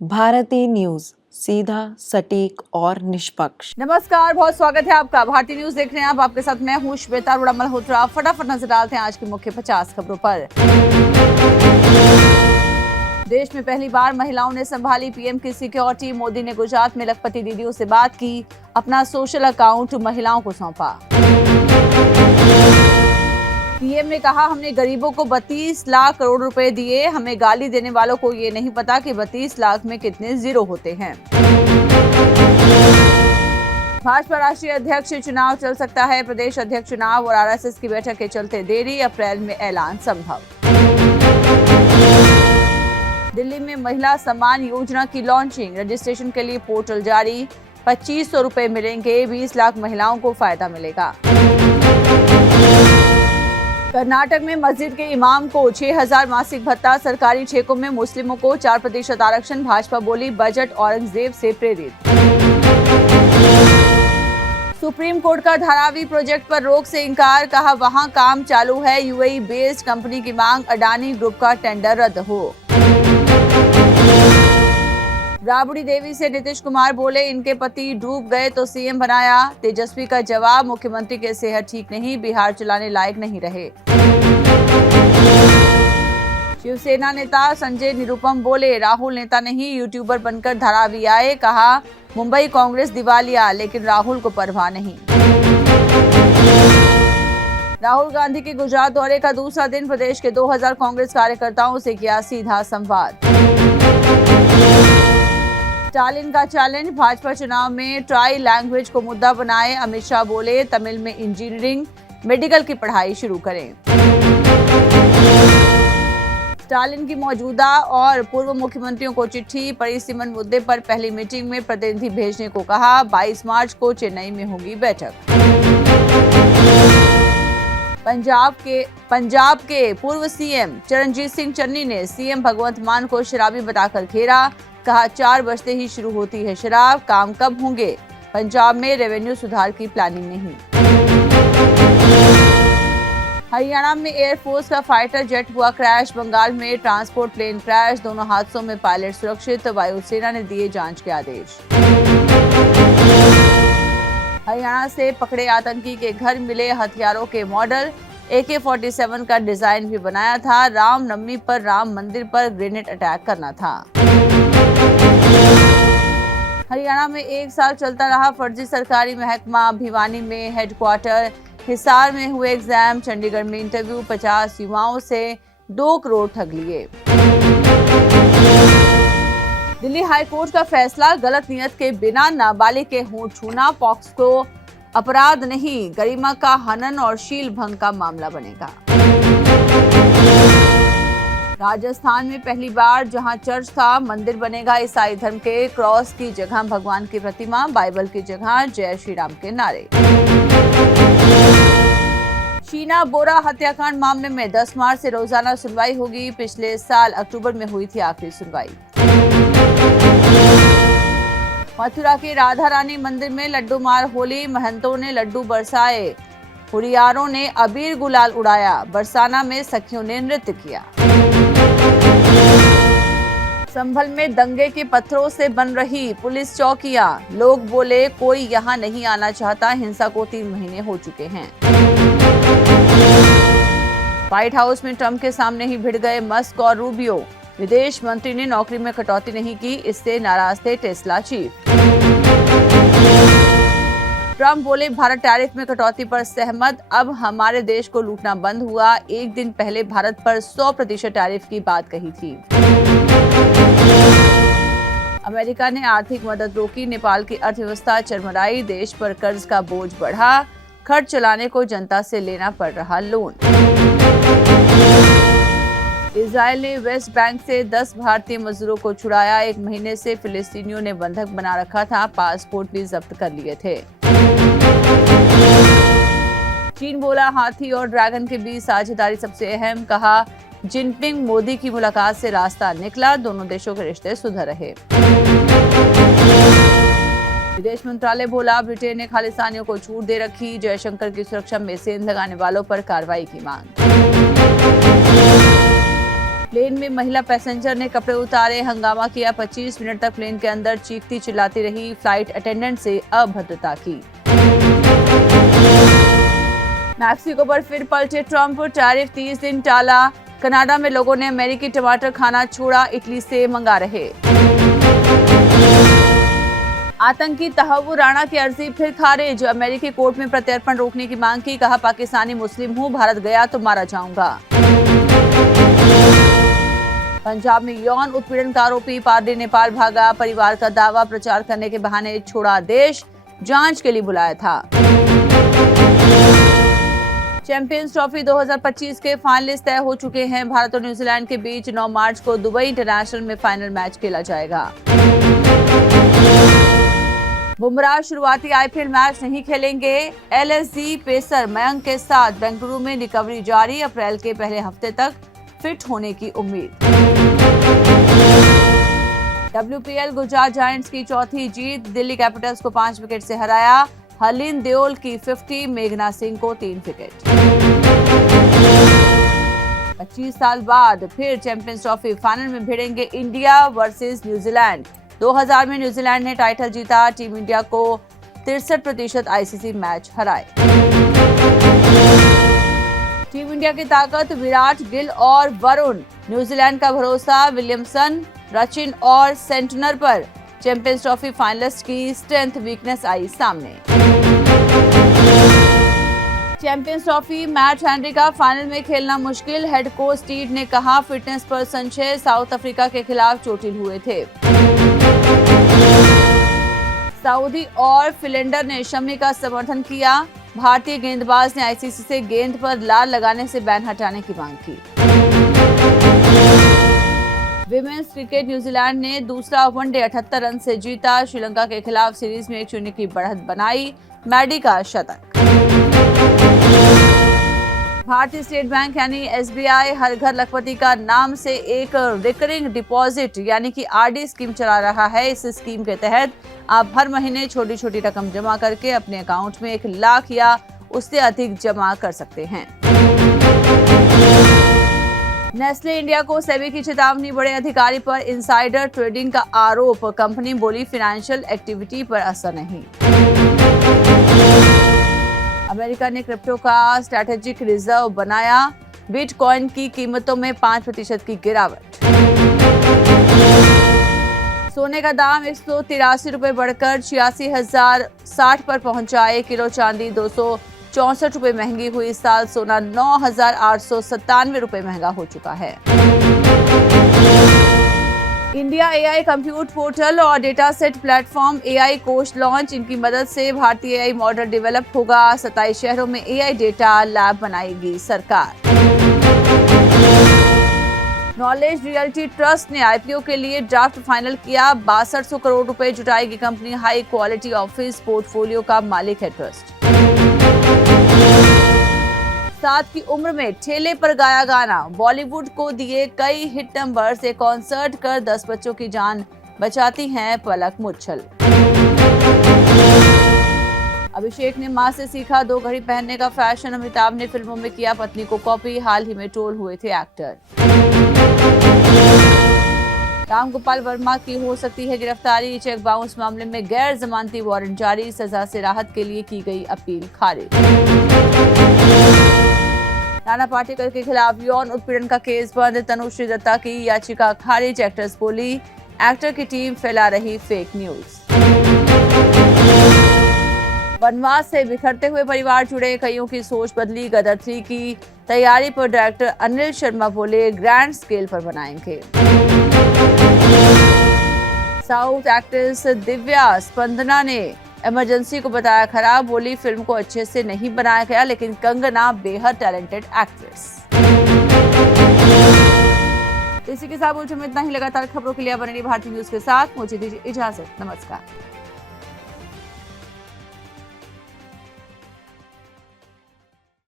Bharti news, सीधा, सटीक और निष्पक्ष। नमस्कार, बहुत स्वागत है आपका। भारतीय न्यूज देख रहे हैं आप। आपके साथ मैं हूं श्वेता अरोड़ा मल्होत्रा। फटाफट नजर डालते हैं आज की मुख्य 50 खबरों पर। देश में पहली बार महिलाओं ने संभाली पीएम की सिक्योरिटी। मोदी ने गुजरात में लखपति दीदियों से बात की। अपना सोशल अकाउंट महिलाओं को सौंपा। पीएम ने कहा, हमने गरीबों को 32 लाख करोड़ रुपए दिए। हमें गाली देने वालों को ये नहीं पता कि 32 लाख में कितने जीरो होते हैं। भाजपा राष्ट्रीय अध्यक्ष चुनाव चल सकता है। प्रदेश अध्यक्ष चुनाव और आरएसएस की बैठक के चलते देरी। अप्रैल में ऐलान संभव। दिल्ली में महिला सम्मान योजना की लॉन्चिंग। रजिस्ट्रेशन के लिए पोर्टल जारी। 2500 रुपए मिलेंगे। 20 लाख महिलाओं को फायदा मिलेगा। कर्नाटक में मस्जिद के इमाम को 6000 मासिक भत्ता। सरकारी ठेकों में मुस्लिमों को 4% आरक्षण। भाजपा बोली, बजट औरंगजेब से प्रेरित। सुप्रीम कोर्ट का धारावी प्रोजेक्ट पर रोक से इंकार। कहा, वहां काम चालू है। यूएई बेस्ड कंपनी की मांग, अडानी ग्रुप का टेंडर रद्द हो। राबड़ी देवी से नीतीश कुमार बोले, इनके पति डूब गए तो सीएम बनाया। तेजस्वी का जवाब, मुख्यमंत्री की सेहत ठीक नहीं, बिहार चलाने लायक नहीं रहे। शिवसेना नेता संजय निरुपम बोले, राहुल नेता नहीं, यूट्यूबर बनकर धारावी आए। कहा, मुंबई कांग्रेस दिवालिया, लेकिन राहुल को परवाह नहीं। राहुल गांधी के गुजरात दौरे का दूसरा दिन। प्रदेश के 2000 कांग्रेस कार्यकर्ताओं से किया सीधा संवाद। स्टालिन का चैलेंज, भाजपा चुनाव में ट्राई लैंग्वेज को मुद्दा बनाए। अमित शाह बोले, तमिल में इंजीनियरिंग मेडिकल की पढ़ाई शुरू करें। स्टालिन की मौजूदा और पूर्व मुख्यमंत्रियों को चिट्ठी। परिसीमन मुद्दे पर पहली मीटिंग में प्रतिनिधि भेजने को कहा। 22 मार्च को चेन्नई में होगी बैठक। पंजाब के पूर्व सीएम चरणजीत सिंह चन्नी ने सीएम भगवंत मान को शराबी बताकर घेरा। कहा, 4 बजते ही शुरू होती है शराब, काम कब होंगे। पंजाब में रेवेन्यू सुधार की प्लानिंग नहीं। हरियाणा में एयरफोर्स का फाइटर जेट हुआ क्रैश। बंगाल में ट्रांसपोर्ट प्लेन क्रैश। दोनों हादसों में पायलट सुरक्षित। वायुसेना ने दिए जांच के आदेश। हरियाणा से पकड़े आतंकी के घर मिले हथियारों के मॉडल। AK-47 का डिजाइन भी बनाया था। रामनवमी पर राम मंदिर पर ग्रेनेड अटैक करना था। हरियाणा में 1 साल चलता रहा फर्जी सरकारी महकमा। भिवानी में हेडक्वार्टर, हिसार में हुए एग्जाम, चंडीगढ़ में इंटरव्यू। 50 युवाओं से 2 करोड़ ठग लिए। दिल्ली हाईकोर्ट का फैसला, गलत नियत के बिना नाबालिग के होंठ छूना पॉक्सो अपराध नहीं, गरिमा का हनन और शील भंग का मामला बनेगा। राजस्थान में पहली बार जहां चर्च था, मंदिर बनेगा। ईसाई धर्म के क्रॉस की जगह भगवान की प्रतिमा, बाइबल की जगह जय श्री राम के नारे। शीना बोरा हत्याकांड मामले में 10 मार्च से रोजाना सुनवाई होगी। पिछले साल अक्टूबर में हुई थी आखिरी सुनवाई। मथुरा के राधा रानी मंदिर में लड्डू मार होली। महंतों ने लड्डू बरसाए, हुरियारों ने अबीर गुलाल उड़ाया। बरसाना में सखियों ने नृत्य किया। संभल में दंगे के पत्थरों से बन रही पुलिस चौकियां। लोग बोले, कोई यहां नहीं आना चाहता। हिंसा को 3 महीने हो चुके हैं। व्हाइट हाउस में ट्रंप के सामने ही भिड़ गए मस्क और रूबियो। विदेश मंत्री ने नौकरी में कटौती नहीं की, इससे नाराज थे टेस्ला चीफ। ट्रंप बोले, भारत टैरिफ में कटौती पर सहमत। अब हमारे देश को लूटना बंद हुआ। 1 दिन पहले भारत पर 100% टैरिफ की बात कही थी। अमेरिका ने आर्थिक मदद रोकी। नेपाल की अर्थव्यवस्था चरमराई। देश पर कर्ज का बोझ बढ़ा। खर्च चलाने को जनता से लेना पड़ रहा लोन। इजरायल ने वेस्ट बैंक से 10 भारतीय मजदूरों को छुड़ाया। 1 महीने से फिलिस्तीनियों ने बंधक बना रखा था। पासपोर्ट भी जब्त कर लिए थे। चीन बोला, हाथी और ड्रैगन के बीच साझेदारी सबसे अहम। कहा, जिनपिंग मोदी की मुलाकात से रास्ता निकला। दोनों देशों के रिश्ते सुधर रहे। विदेश मंत्रालय बोला, ब्रिटेन ने खालिस्तानियों को छूट दे रखी। जयशंकर की सुरक्षा में सेंध लगाने वालों पर कार्रवाई की मांग। प्लेन में महिला पैसेंजर ने कपड़े उतारे, हंगामा किया। 25 मिनट तक प्लेन के अंदर चीखती चिल्लाती रही, फ्लाइट अटेंडेंट से अभद्रता की। मैक्सिको पर फिर पलटे ट्रंप, टैरिफ 30 दिन टाला। कनाडा में लोगों ने अमेरिकी टमाटर खाना छोड़ा, इटली से मंगा रहे। आतंकी तहव्वुर राणा की अर्जी फिर खारिज, अमेरिकी कोर्ट में प्रत्यर्पण रोकने की मांग की। कहा, पाकिस्तानी मुस्लिम हूं, भारत गया तो मारा जाऊंगा। पंजाब में यौन उत्पीड़न का आरोपी पारडी नेपाल भागा, परिवार का दावा प्रचार करने के बहाने छोड़ा देश, जांच के लिए बुलाया था। चैंपियंस ट्रॉफी 2025 के फाइनलिस्ट तय हो चुके हैं। भारत और न्यूजीलैंड के बीच 9 मार्च को दुबई इंटरनेशनल में फाइनल मैच खेला जाएगा। बुमराह शुरुआती आईपीएल मैच नहीं खेलेंगे। एलएसजी पेसर मयंक के साथ बेंगलुरु में रिकवरी जारी, अप्रैल के पहले हफ्ते तक फिट होने की उम्मीद। WPL गुजरात जायंट्स की चौथी जीत, दिल्ली कैपिटल्स को 5 विकेट से हराया। हरलीन देओल की 50, मेघना सिंह को 3 विकेट। 25 साल बाद फिर चैंपियंस ट्रॉफी फाइनल में भिड़ेंगे इंडिया वर्सेस न्यूजीलैंड। 2000 में न्यूजीलैंड ने टाइटल जीता, टीम इंडिया को 63% आईसीसी मैच हराए। टीम इंडिया की ताकत विराट, गिल और वरुण, न्यूजीलैंड का भरोसा विलियमसन, रचिन और सेंटनर पर। चैंपियंस ट्रॉफी फाइनलिस्ट की स्ट्रेंथ वीकनेस आई सामने। चैंपियंस ट्रॉफी मैच हेनरी का फाइनल में खेलना मुश्किल, हेड कोच स्टीव ने कहा, फिटनेस पर संशय, साउथ अफ्रीका के खिलाफ चोटिल हुए थे। सऊदी और फिलेंडर ने शमी का समर्थन किया। भारतीय गेंदबाज ने आईसीसी से गेंद पर लाल लगाने से बैन हटाने की मांग की। विमेंस क्रिकेट, न्यूजीलैंड ने दूसरा वनडे 78 रन से जीता, श्रीलंका के खिलाफ सीरीज में 1-0 की बढ़त बनाई, मैडी का शतक। भारतीय स्टेट बैंक यानी एसबीआई हर घर लखपति का नाम से एक रिकरिंग डिपॉजिट यानी कि आरडी स्कीम चला रहा है। इस स्कीम के तहत आप हर महीने छोटी छोटी रकम जमा करके अपने अकाउंट में 1 लाख या उससे अधिक जमा कर सकते हैं। नेस्ले इंडिया को सेबी की चेतावनी, बड़े अधिकारी पर इनसाइडर ट्रेडिंग का आरोप, कंपनी बोली फाइनेंशियल एक्टिविटी पर असर नहीं। अमेरिका ने क्रिप्टो का स्ट्रैटेजिक रिजर्व बनाया, बिटकॉइन की कीमतों में 5% की गिरावट। सोने का दाम 183 रुपए बढ़कर 86,060 पर पहुंचा। 1 किलो चांदी 264 रुपए महंगी हुई। इस साल सोना 9,897 रुपए महंगा हो चुका है। इंडिया एआई कंप्यूट पोर्टल और डेटा सेट प्लेटफॉर्म एआई कोश लॉन्च, इनकी मदद से भारतीय एआई मॉडल डेवलप होगा। 27 शहरों में एआई डेटा लैब बनाएगी सरकार। नॉलेज रियल्टी ट्रस्ट ने आईपीओ के लिए ड्राफ्ट फाइनल किया। 6200 करोड़ रुपए जुटाएगी कंपनी। हाई क्वालिटी ऑफिस पोर्टफोलियो का मालिक है ट्रस्ट। 7 की उम्र में ठेले पर गाया गाना, बॉलीवुड को दिए कई हिट नंबर्स। एक कॉन्सर्ट कर 10 बच्चों की जान बचाती हैं पलक मुच्छल। अभिषेक ने मां से सीखा 2 घड़ी पहनने का फैशन। अमिताभ ने फिल्मों में किया पत्नी को कॉपी। हाल ही में ट्रोल हुए थे एक्टर। रामगोपाल वर्मा की हो सकती है गिरफ्तारी। चेक बाउंस मामले में गैर जमानती वारंट जारी। सजा से राहत के लिए की गई अपील खारिज। नाना पाटेकर के खिलाफ यौन उत्पीड़न का केस बंद। तनुश्री दत्ता की याचिका खारिज। एक्ट्रेस बोली, एक्टर की टीम फैला रही फेक न्यूज। वनवास से बिखरते हुए परिवार जुड़े, कईयों की सोच बदली। गदर 3 की तैयारी पर डायरेक्टर अनिल शर्मा बोले, ग्रैंड स्केल पर बनाएंगे। साउथ एक्ट्रेस दिव्या स्पंदना ने इमरजेंसी को बताया खराब। बोली, फिल्म को अच्छे से नहीं बनाया गया, लेकिन कंगना बेहद टैलेंटेड एक्ट्रेस। इसी के साथ बुलेटिन में इतना ही। लगातार खबरों के लिए बने रहिए भारतीय न्यूज के साथ। मुझे दीजिए इजाजत। नमस्कार।